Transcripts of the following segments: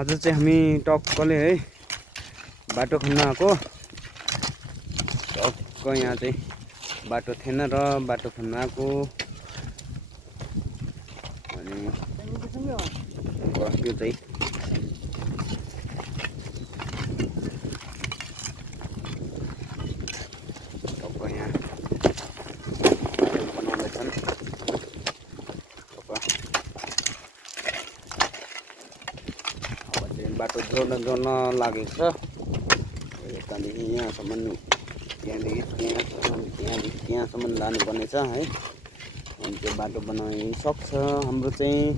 आज चाहिँ हामी टक्कले है बाटो खन्न आएको। टक्क यहाँ चाहिँ बाटो थिएन र बाटो खन्न आएको। अनि यो चाहिँ टक्क यहाँ बनाउँदैछन्। बाटो जोड्न लागेको छ। यतादेखि यहाँसम्म, त्यहाँदेखि त्यहाँसम्म लानुपर्ने छ है। अनि त्यो बाटो बनाइसक्छ हाम्रो चाहिँ।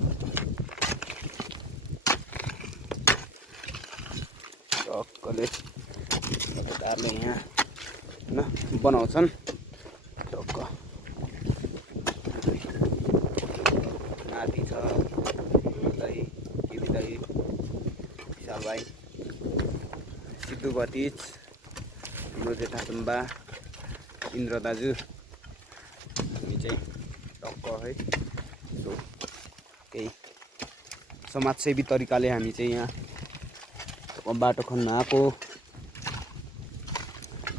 टक्कले ठेकेदारले यहाँ होइन बनाउँछन्। टक्क नाति छ दाइ, केटी दाइ, विशाल भाइ, सिद्धु भतिज, हाम्रो जेठासम्बा, इन्द्र दाजु, हामी चाहिँ टक्क है सो केही समाजसेवी तरिकाले हामी चाहिँ यहाँ बाटो खन्न आएको।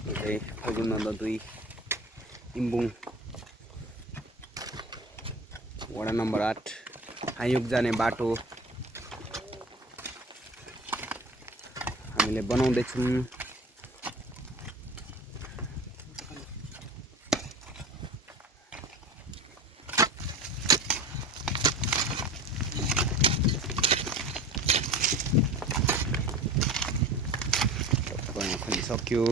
यो चाहिँ फगुन नम्बर 2 इम्बुङ वडा नम्बर 8 हायुक जाने बाटो हामीले बनाउँदैछौँ। खनिसक्यो।